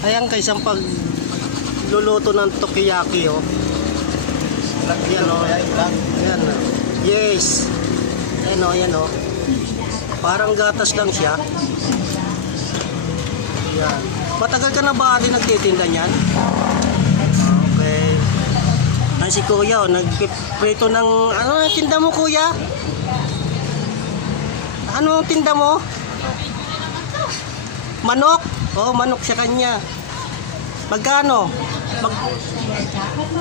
Ayan guys, ang pagluluto ng tokiyaki, oh. Ayan, oh. Ayan, oh. Yes. Ayan, oh, ayan, oh. Parang gatas lang siya. Ayan. Matagal ka na ba din nagtitinda niyan? Okay. Ay, si kuya, oh, nagpiprito ng... Ano ang tinda mo, kuya? Ano ang tinda mo? Manok? Oh, manok sa kanya. Magkano?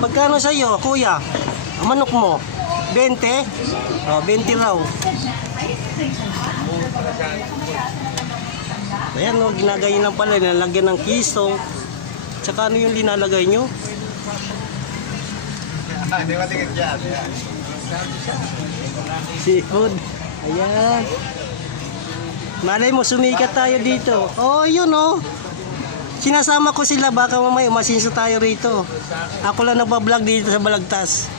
Magkano sa iyo, kuya? Ang manok mo? 20? Oh, 20 raw. Ayan, oh, ginagayin lang pala, nilalagyan ng kiso. Tsaka ano yung linalagay nyo? Hindi matingin dyan. Seafood. Ayan. Malay mo, sumikat tayo dito. Oh, yun, oh. Sinasama ko sila, baka mamaya masinso tayo rito. Ako lang nagbablog dito sa Balagtas.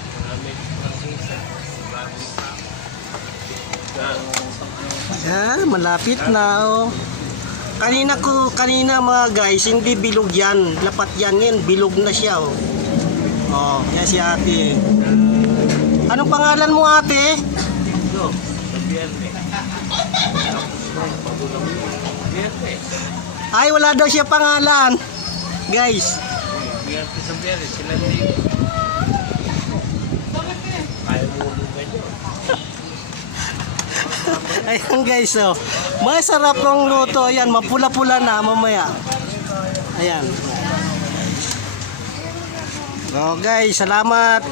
Ayan, malapit na, oh. Kanina mga guys, hindi bilog yan. Lapat yan, bilog na siya, oh. Oh, yan si ate. Anong pangalan mo, ate? Ay, wala daw siya pangalan. Guys. Ayan guys, oh. Masarap ng luto. Ayan, mapula-pula na mamaya. Ayan. Oh guys, salamat.